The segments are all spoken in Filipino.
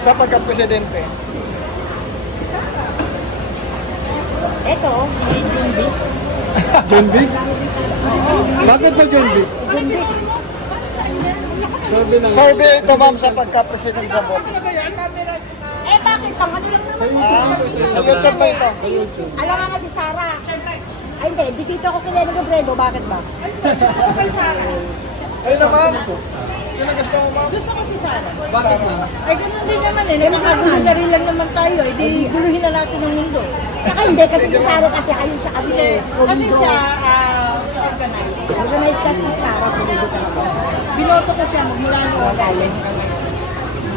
sa pagka-presidente? Ito, may John B. John B? Bakit ba John B? John B. Survey ito ma'am sa pagka-presidente sa boto. Eh, bakit pang ano lang naman? Sa YouTube na ito. Alam nga si Sarah. Ay, hindi dito ako kilala ng Brendo. Bakit ba? Okay, Sarah. Ayun na ma'am. Sino gusto mo ma'am? Gusto ko si Sarah. Bakit ma'am? Ay, ganun din naman eh. Makaguluhin na rin lang naman tayo. Eh, di guluhin na natin ang mundo. Saka hindi, kasi si Sarah kasi ayun siya kasi Kasi siya organized. organized kasi si Sarah. Binoto ko siya magmula noon. Galing.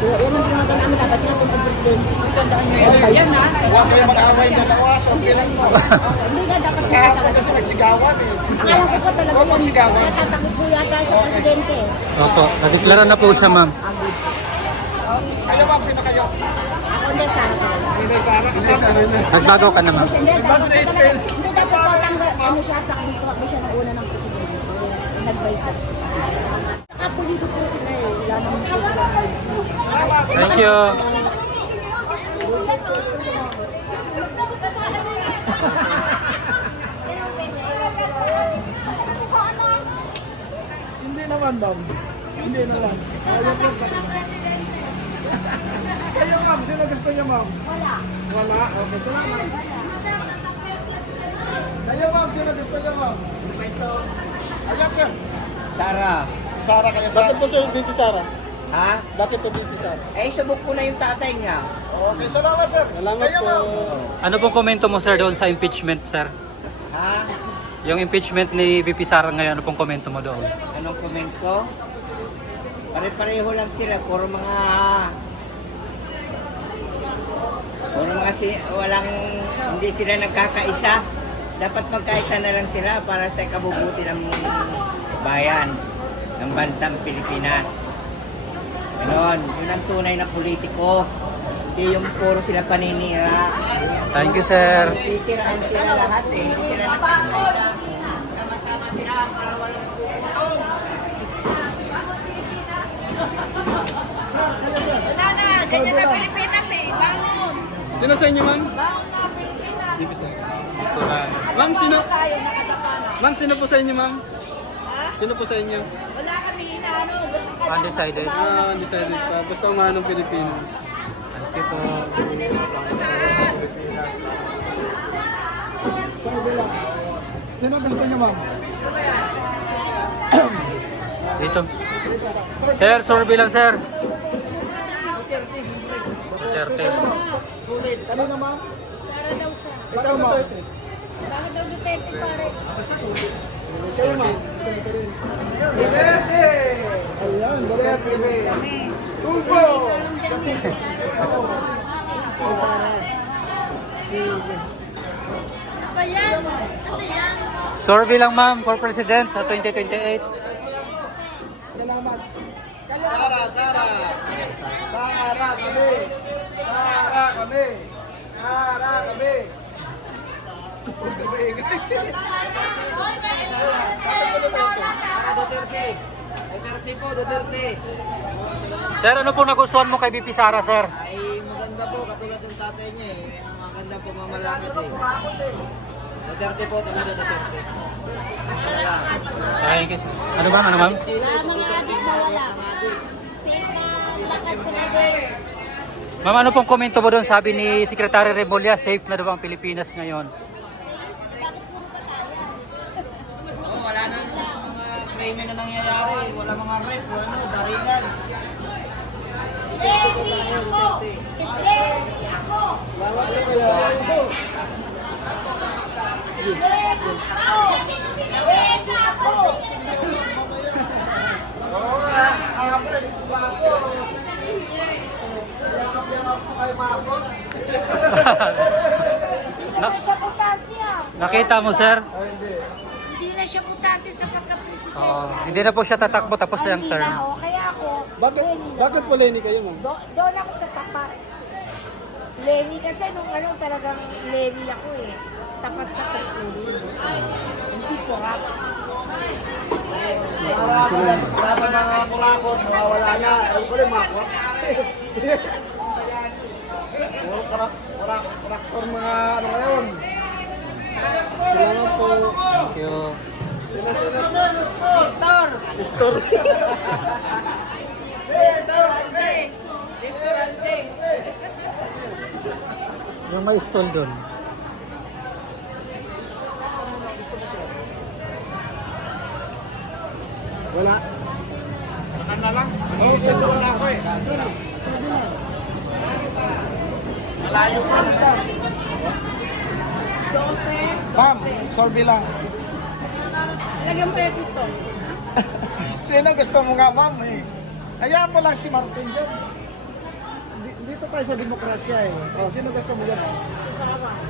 Yan ang pinaganda namin dapat yan kung presidente. Tandaan niyo yan. Yan ha. Huwag kayo mag-away na nawas. Okay lang to. Hindi na dapat Kahapon kasi nagsigawan eh. Akala ko po talaga Huwag magsigawan. natatakot po yata sa presidente. Opo, nadeklara na po siya, ma'am. Kayo ma'am, sino kayo? Ako hindi, Sarah talaga. Hindi, Sarah. Kasama. Nagbago ka na, ma'am. Hindi, dapat talaga, ano siya, pakinuha mo siya ng una ng presidente. Nag-vice na. Nakapulido po sila eh. Wala naman po sila. Thank you. Hindi naman ma'am. Hindi naman. Ayun lang pa. Kayo ma'am, sino gusto niyo ma'am? Wala. Wala? Okay, salamat. Kayo ma'am, sino gusto niyo ma'am? Ayan sir. Sara. Si Sarah kayo sir. Bakit po sir dito Sara? Ha? Bakit po dito Sara? Ah, Eh, subok ko na yung tatay niya. Okay, salamat sir. Salamat Kayo po. ma'am. Ano pong komento mo, sir, doon sa impeachment, sir? Ha? Yung impeachment ni VP Sara ngayon, ano pong komento mo doon? Anong comment ko? Pare-pareho lang sila. Puro mga... walang... Hindi sila nagkakaisa. Dapat magkaisa na lang sila para sa kabubuti ng bayan ng bansang Pilipinas. Ganon. Yun ang tunay na politiko. Hindi yung puro sila paninira. Thank you, sir. Sisiraan sila lahat eh. Hindi sila nagkakaisa. Sama-sama sila para walang putong. Wala na, ganyan na Pilipinas eh. Bangon. Sino sa inyo ma'am? Bangon na Pilipinas. Dito sir. Wala. Ma'am, sino? Tayo nakadapa na. Ma'am, sino po sa inyo ma'am? Ha? Sino po sa inyo? Wala kami inaano. Basta kailangan Undecided. magtrabaho ng Undecided pa. Pilipinas. Basta umahan ng Pilipinas. Thank you po. Sabi lang. Sino gusto niyo ma'am? Dito. Sir, survey lang, sir. Duterte. Sulit. Kanino ma'am? Para daw siya. Ikaw ma'am. Bakit daw Duterte pare? Kayo ma'am. Duterte! Ayan, Duterte. Tubo! Ay, Sarah. Ano yan? Ano yan? Survey lang, ma'am, for president sa 2028. Salamat. Sarah, Sarah. Sarah kami. Sarah kami. Sarah kami. Duterte. Duterte po, Duterte. Sir, ano pong nagustuhan mo kay VP Sara, sir? Ay maganda po, katulad ng tatay niya eh. Maganda po mamalakad eh. Duterte po, talaga Duterte. Talaga. Thank you. Ano ma'am? Ano ma'am? Mga adik na wala. Safe na lakad sa natin. Ma'am, ano pong komento mo doon? Sabi ni Secretary Remulla, safe na daw ang Pilipinas ngayon. Oh, wala na mga krimen na nangyayari. Wala mga rape, ano, barilan. Ready ako! Ready ako! Ready ako! Ready ako! Oo nga. Na, Hindi na siya putante ah. nakita mo, sir? Hindi na siya putante sa pagka-presidente. Hindi na po siya tatakbo tapos na yung Hindi term. na, oh. Kaya ako, Bakit po Lenny kayo ma'am? doon ako sa tapat. Lenny kasi nung ano talagang Lenny ako eh. Tapat sa pagtulong. Hindi ko rap. Para mga kurakot, mawawala na. Ayun ko rin makot. Nestor. Yung may stall doon. Wala. Saka na lang. Okay, salamat. ako eh. Malayo sa nila. Ma'am, sorry lang. Lagyan mo yung dito. Sino gusto mo nga, ma'am eh? Hayaan mo lang si Martin dyan. Dito tayo sa demokrasya eh. Oh, sino gusto mo dyan?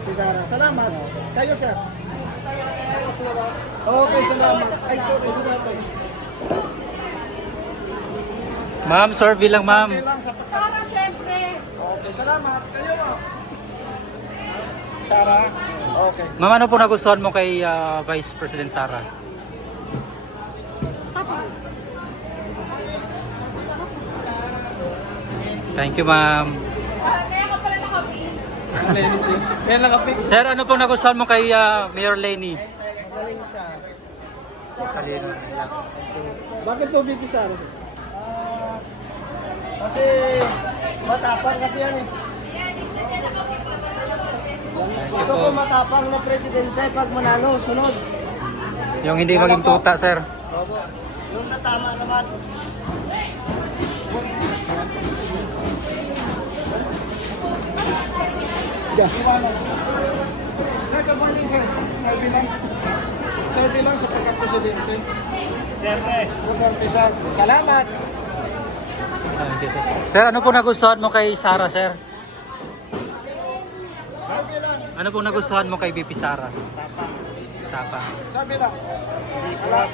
Si Sarah. Salamat. Kayo, sir. Okay, salamat. Ay, sorry, salamat. Ma'am, survey lang ma'am. Sabi lang sa Sarah, syempre. Okay, salamat. Kayo, ma'am. Sarah? Okay. Ma'am, ano po nagustuhan mo kay Vice President Sara? Thank you, ma'am. Kaya ka pala nakapi. Yan lang kapit. Sir, ano pong nagustuhan mo kay Mayor Lenny? Magaling siya. Talino. Bakit po BP Sarah? Kasi matapang kasi yan eh. Gusto ko matapang na presidente pag manalo, sunod. Yung hindi maging tuta, sir. Opo. Yung sa tama naman. Yeah. Sir, good morning, sir. Sabi lang sa pagka-presidente. Duterte, sir. Salamat. Sir, ano po nagustuhan mo kay Sara, sir? Sabi lang. Ano po nagustuhan mo kay BP Sara? Tapa. Sabi lang. Wala.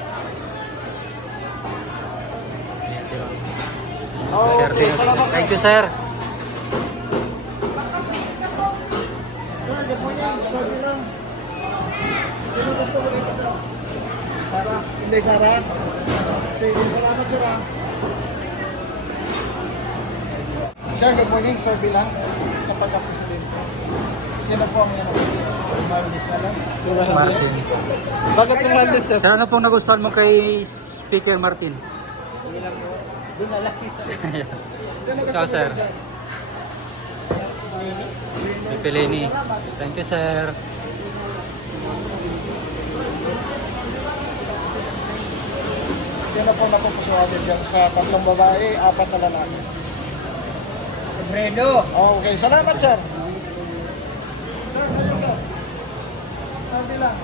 Okay, salamat. Thank you, sir. Sir, good morning. Sabi lang. Sino gusto mo dito, sir? Sara. Hindi, Sara. Sige, salamat, sir. Sir, good morning. Sabi lang sa pagka-presidente. Sino po ang yan? Marlis na lang. Martin. Bakit yung Marlis, sir? Sir, ano pong nagustuhan mo kay Speaker Martin? Doon na lang. Sino gusto Ikaw, mo sir. dito, sir? BP Lenny. Thank you, sir. Sino po napupusuhatin dyan sa tatlong babae, 4 na lalaki? Fredo. Okay, salamat, sir. Sir, kayo, sir. Sabi lang.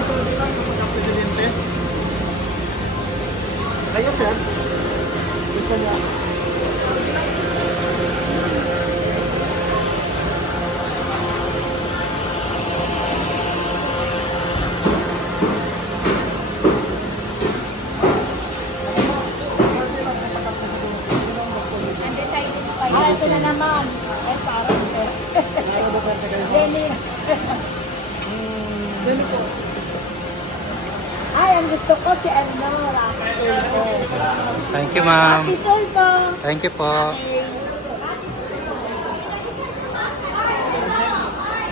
Sabi lang sa pagka-presidente. Kayo, sir. Gusto niya. Undecided pa yun. Ito na naman. Eh, Sarah. Sara Duterte kayo. Lenny. Sino po? Ay, ang gusto ko si Rafi Tulfo. Thank you, ma'am. Rafi Tulfo. Thank you po.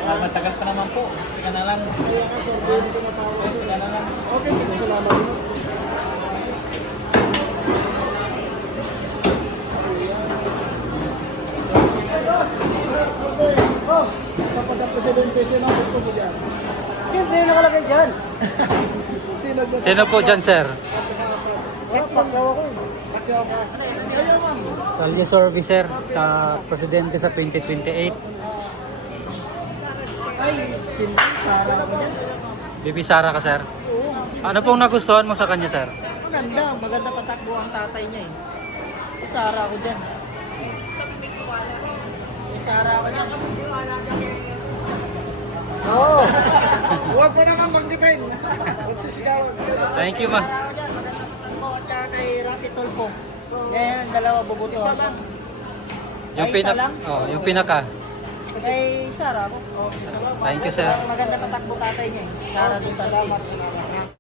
Matagal pa naman po. Teka na lang. Kaya ka, sir. Pwede ko natawag, sir. Okay, sir. Salamat mo. Oh, sa pagka-presidente, sino ang gusto mo dyan? Siyempre, yung nakalagay dyan. Sino gusto? Sino po dyan, sir? Wala, Pacquiao ako eh. Pacquiao ka. Kayo, ma'am. Kalye survey, sir, sa presidente sa 2028. Ay, Sarah ko yan. BP Sara ka, sir. Ano pong nagustuhan mo sa kanya, sir? Maganda, maganda patakbo ang tatay niya eh. Sarah ko dyan. Sarah ko dyan. Oo. Huwag mo naman banggitin. Magsisigawan. Thank you, ma'am. Sarah ko dyan. Ako at saka kay Rafi Tulfo. Ngayon, dalawa bubuto Isa ako. lang. Yung Ay, isa pinak lang? Oh, yung pinaka. Kay Sarah ko. Okay, salamat. Thank you, sir. Maganda patakbo tatay niya eh. Sarah Duterte. Salamat, salamat.